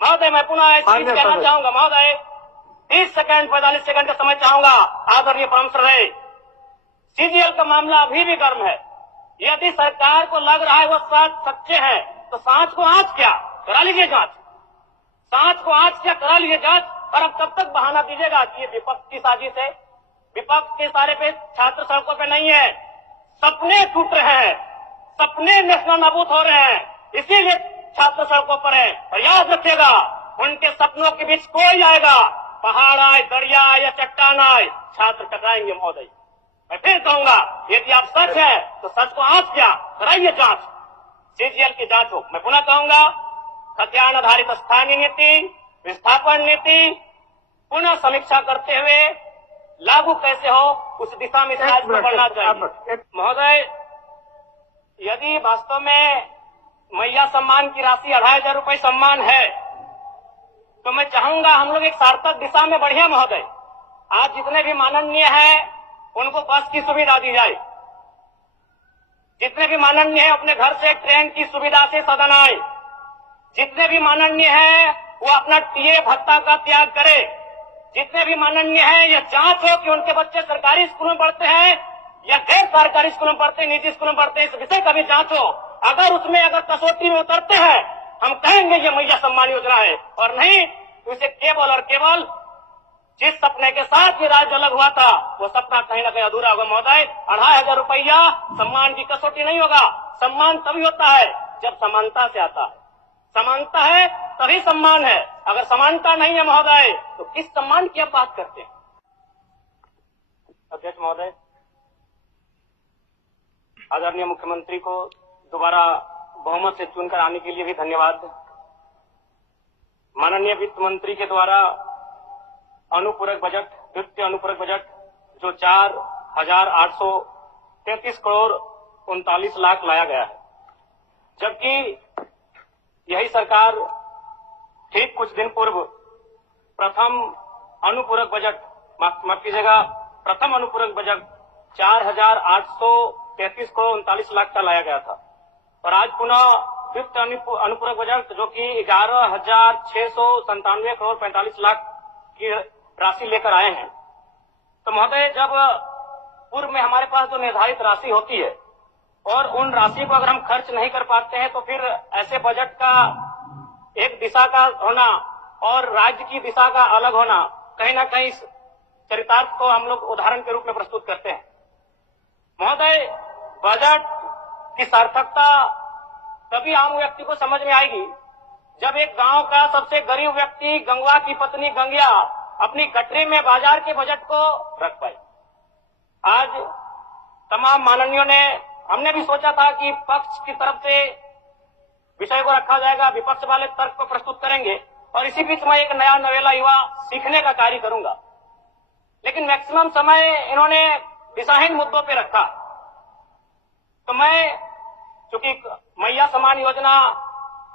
महोदय, मैं पुनः एक चीज कहना चाहूंगा। महोदय, 30 सेकंड 45 सेकंड का समय चाहूंगा। आदरणीय परम श्रद्धेय, सीजीएल का मामला अभी भी गर्म है। यदि सरकार को लग रहा है वो सच्चे हैं, तो सांच को आंच क्या करा लीजिए जांच, सांच को आंच क्या करा लीजिए जांच। और अब तब तक बहाना दीजिएगा कि ये विपक्ष की साजिश है। विपक्ष के सारे पे छात्र सड़कों पे नहीं है, सपने टूट रहे हैं, सपने नेशनल नाबूद हो रहे हैं, इसीलिए छात्र सड़कों पर है। और याद रखिएगा, उनके सपनों के बीच कोई आएगा, पहाड़ आए, दरिया आए या चट्टान आए, छात्र टकराएंगे। महोदय, मैं फिर कहूंगा, यदि आप सच है तो सच को आंच क्या कराइए जांच, सीजीएल की जांच हो। मैं पुनः कहूंगा, खतियान आधारित स्थानीय नीति, विस्थापन नीति पुनः समीक्षा करते हुए लागू कैसे हो, उस दिशा में राज्य बढ़ना चाहिए। महोदय, यदि वास्तव में मैया सम्मान की राशि 2500 रुपये सम्मान है, तो मैं चाहूंगा हम लोग एक सार्थक दिशा में बढ़िया। महोदय, आज जितने भी माननीय हैं उनको बस की सुविधा दी जाए, जितने भी माननीय हैं अपने घर से ट्रेन की सुविधा से सदन आए, जितने भी माननीय हैं वो अपना टीए भत्ता का त्याग करे, जितने भी माननीय हैं ये जांच हो कि उनके बच्चे सरकारी स्कूल में पढ़ते हैं या गैर सरकारी स्कूल में पढ़ते हैं, निजी स्कूल में पढ़ते हैं, इस विषय का भी जांच हो। अगर उसमें अगर कसौटी में उतरते हैं, हम कहेंगे ये मैया सम्मान योजना है, और नहीं तो इसे केवल और केवल जिस सपने के साथ ये राज्य अलग हुआ था वो सपना कहीं ना कहीं अधूरा होगा। महोदय, 2500 रुपया सम्मान की कसौटी नहीं होगा। सम्मान तभी होता है जब समानता से आता है, समानता है तभी सम्मान है। अगर समानता नहीं है महोदय, तो किस सम्मान की आप बात करते हैं। अध्यक्ष महोदय, आदरणीय मुख्यमंत्री को दोबारा बहुमत से चुनकर आने के लिए भी धन्यवाद। माननीय वित्त मंत्री के द्वारा अनुपूरक बजट, द्वितीय अनुपूरक बजट जो 4,833 करोड़ 39 लाख लाया गया है, जबकि यही सरकार ठीक कुछ दिन पूर्व प्रथम अनुपूरक बजट, माफ कीजिएगा, प्रथम अनुपूरक बजट 4,833 करोड़ 39 लाख का लाया गया था। और आज पुनः द्वितीय अनुपूरक बजट जो कि 11,697 करोड़ 45 लाख की राशि लेकर आए हैं। तो महोदय, जब पूर्व में हमारे पास जो निर्धारित राशि होती है और उन राशि को अगर हम खर्च नहीं कर पाते हैं, तो फिर ऐसे बजट का एक दिशा का होना और राज्य की दिशा का अलग होना, कहीं ना कहीं इस चरितार्थ को हम लोग उदाहरण के रूप में प्रस्तुत करते हैं। महोदय, बजट की सार्थकता तभी आम व्यक्ति को समझ में आएगी जब एक गांव का सबसे गरीब व्यक्ति, गंगवा की पत्नी गंगिया, अपनी गठरी में बाजार के बजट को रख पाए। आज तमाम माननीयों ने, हमने भी सोचा था कि पक्ष की तरफ से विषय को रखा जाएगा, विपक्ष वाले तर्क को प्रस्तुत करेंगे, और इसी बीच में एक नया नवेला युवा सीखने का कार्य करूंगा। लेकिन मैक्सिमम समय इन्होंने दिशाहीन मुद्दों पे रखा। तो मैं, चूंकि मैया सम्मान योजना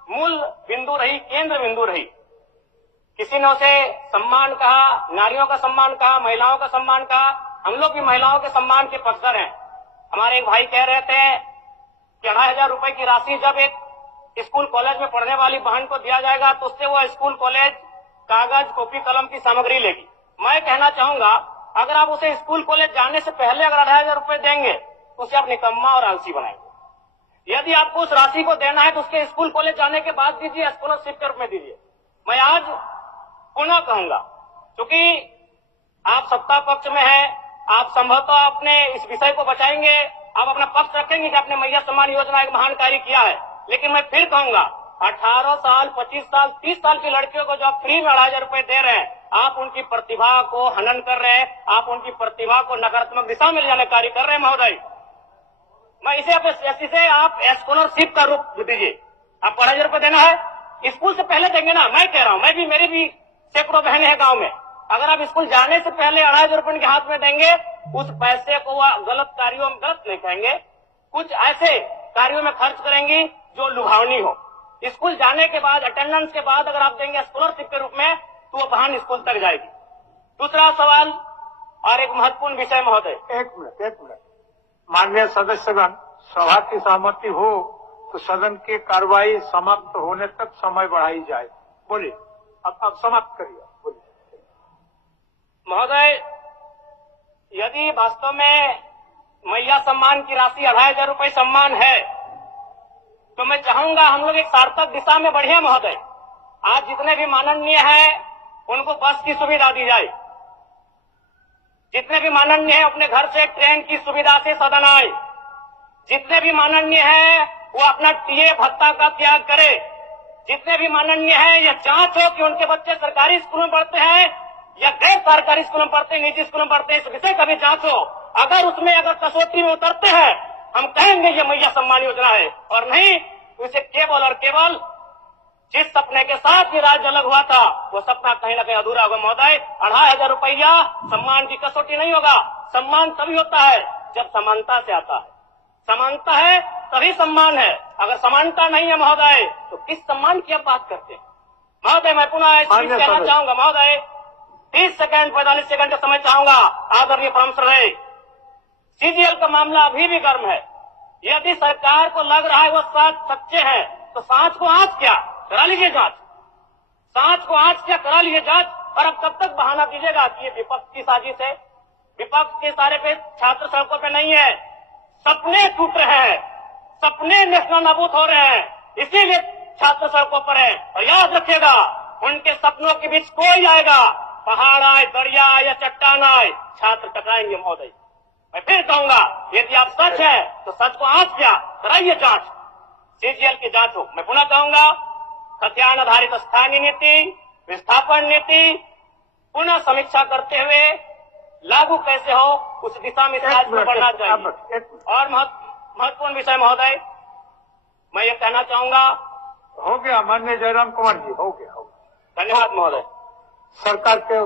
मूल बिंदु रही, केंद्र बिंदु रही, किसी ने उसे सम्मान कहा, नारियों का सम्मान कहा, महिलाओं का सम्मान कहा, हम लोग भी महिलाओं के सम्मान के पक्षधर हैं। हमारे एक भाई कह रहे थे कि 2500 रुपए की राशि जब एक स्कूल कॉलेज में पढ़ने वाली बहन को दिया जाएगा तो उससे वो स्कूल कॉलेज कागज, कॉपी, कलम की सामग्री लेगी। मैं कहना चाहूंगा, अगर आप उसे स्कूल कॉलेज जाने से पहले अगर 2500 रुपए देंगे तो उसे आप निकम्मा और आलसी बनाएंगे। यदि आपको उस राशि को देना है तो उसके स्कूल कॉलेज जाने के बाद दीजिए, स्कॉलरशिप के रूप में दीजिए। मैं आज पुनः कहूंगा, क्योंकि आप सत्ता पक्ष में हैं, आप संभवतः अपने इस विषय को बचाएंगे, आप अपना पक्ष रखेंगे कि आपने मैया सम्मान योजना एक महान कार्य किया है। लेकिन मैं फिर कहूंगा, 18 साल, 25 साल, 30 साल की लड़कियों को जो आप फ्री में 2500 रुपए दे रहे हैं, आप उनकी प्रतिभा को हनन कर रहे हैं, आप उनकी प्रतिभा को नकारात्मक दिशा में ले जाने कार्य कर रहे हैं। महोदय, मैं इसे आप स्कॉलरशिप का रूप दीजिए। आप 2500 रुपए देना है, स्कूल से पहले देंगे ना। मैं कह रहा हूं, मेरी भी सैकड़ों बहनें हैं गांव में, अगर आप स्कूल जाने से पहले 2500 रुपए उनके हाथ में देंगे, उस पैसे को वह गलत कार्यों में, गलत नहीं कहेंगे, कुछ ऐसे कार्यों में खर्च करेंगी जो लुभावनी हो। स्कूल जाने के बाद, अटेंडेंस के बाद अगर आप देंगे स्कॉलरशिप के रूप में, तो वो बहन स्कूल तक जाएगी। दूसरा सवाल और एक महत्वपूर्ण विषय महोदय, एक मिनट माननीय सदस्यगण, सभा की सहमति हो तो सदन की कार्रवाई समाप्त होने तक समय बढ़ाई जाए। बोलिए, अब समाप्त करिए, बोलिए। महोदय, यदि वास्तव में मैया सम्मान की राशि 2,500 रुपये सम्मान है, तो मैं चाहूंगा हम लोग एक सार्थक दिशा में बढ़े महोदय। आज जितने भी माननीय हैं उनको बस की सुविधा दी जाए, जितने भी माननीय हैं अपने घर से ट्रेन की सुविधा से सदन आए, जितने भी माननीय हैं वो अपना टीए भत्ता का त्याग करे, जितने भी माननीय हैं यह जांच हो कि उनके बच्चे सरकारी स्कूलों में पढ़ते हैं या गैर सरकारी स्कूलों में पढ़ते हैं, निजी स्कूलों में पढ़ते हैं, इस विषय का भी जांच हो। अगर उसमें अगर कसौटी में उतरते हैं, हम कहेंगे ये मैया सम्मान योजना है, और नहीं तो इसे केवल और केवल जिस सपने के साथ ये राज्य अलग हुआ था वो सपना कहीं ना कहीं अधूरा होगा महोदय। 2,500 रुपया सम्मान की कसौटी नहीं होगा। सम्मान तभी होता है जब समानता से आता है, समानता है तभी सम्मान है। अगर समानता नहीं है महोदय तो किस सम्मान की आप बात करते हैं महोदय? मैं पुनः इस चीज कहना चाहूंगा महोदय, 30 सेकंड 45 सेकंड का समय चाहूंगा। आदरणीय परम श्रद्धेय, सीजीएल का मामला अभी भी गर्म है। यदि सरकार को लग रहा है वो सच्चे हैं तो सांच को आंच क्या करा लीजिए जांच, सांच को आंच क्या करा लीजिए जांच। और अब कब तक बहाना दीजिएगा कि ये विपक्ष की साजिश है? विपक्ष के सारे पे छात्र सड़कों पे नहीं है, सपने टूट रहे हैं, सपने नेशनल नाबूद हो रहे हैं, इसीलिए छात्र सड़कों पर है। और याद रखिएगा, उनके सपनों के बीच कोई आएगा, पहाड़ आए, दरिया आए या चट्टान आए, छात्र टकराएंगे महोदय। मैं फिर कहूंगा, यदि आप सच है तो सच को आंच क्या कराइए जांच, सीजीएल की जांच हो। मैं पुनः कहूंगा, खतियान आधारित स्थानीय नीति, विस्थापन नीति पुनः समीक्षा करते हुए लागू कैसे हो उस दिशा में राज्य बढ़ना चाहिए। और महत्वपूर्ण विषय महोदय, मैं ये कहना चाहूंगा, हो गया माननीय जयराम कुमार जी, हो गया। धन्यवाद महोदय। सरकार के